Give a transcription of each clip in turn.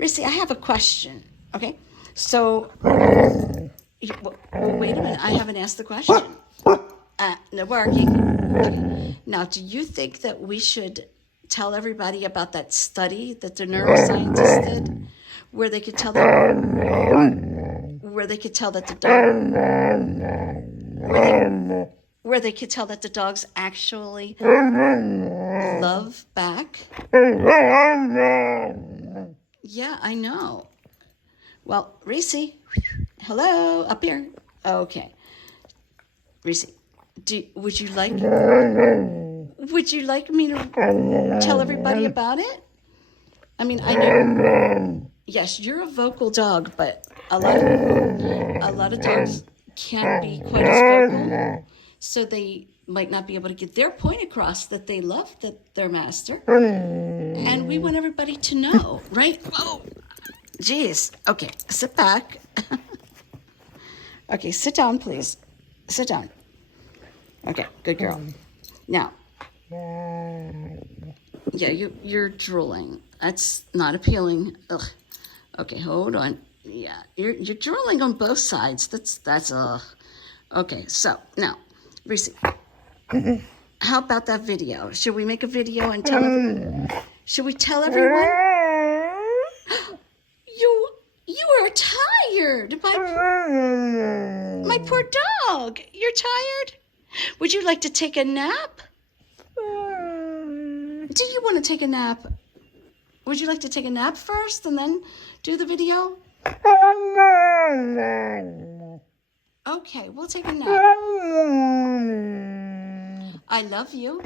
Rissy, I have a question. Okay, so wait a minute. I haven't asked the question. No barking. Okay. Now, do you think that we should tell everybody about that study that the neuroscientists did, where they could tell that the dog, where they could tell that the dogs actually love back? Yeah, I know. Well, Reese, hello, up here. Okay, Reese, would you like me to tell everybody about it? I mean, I know. Yes, you're a vocal dog, but a lot of dogs can't be quite as vocal, so they might not be able to get their point across that they love their master. And we want everybody to know, right? Whoa, jeez. Okay, sit back. Okay, sit down, please. Sit down. Okay, good girl. Now, yeah, you're drooling. That's not appealing. Ugh. Okay, hold on. Yeah, you're drooling on both sides. That's Okay, so now, Reese, how about that video? Should we make a video and tell everyone? Should we tell everyone? You are tired. My poor dog. You're tired? Would you like to take a nap? Do you want to take a nap? Would you like to take a nap first and then do the video? Okay, we'll take a nap. I love you.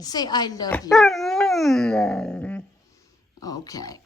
Say I love you. Okay.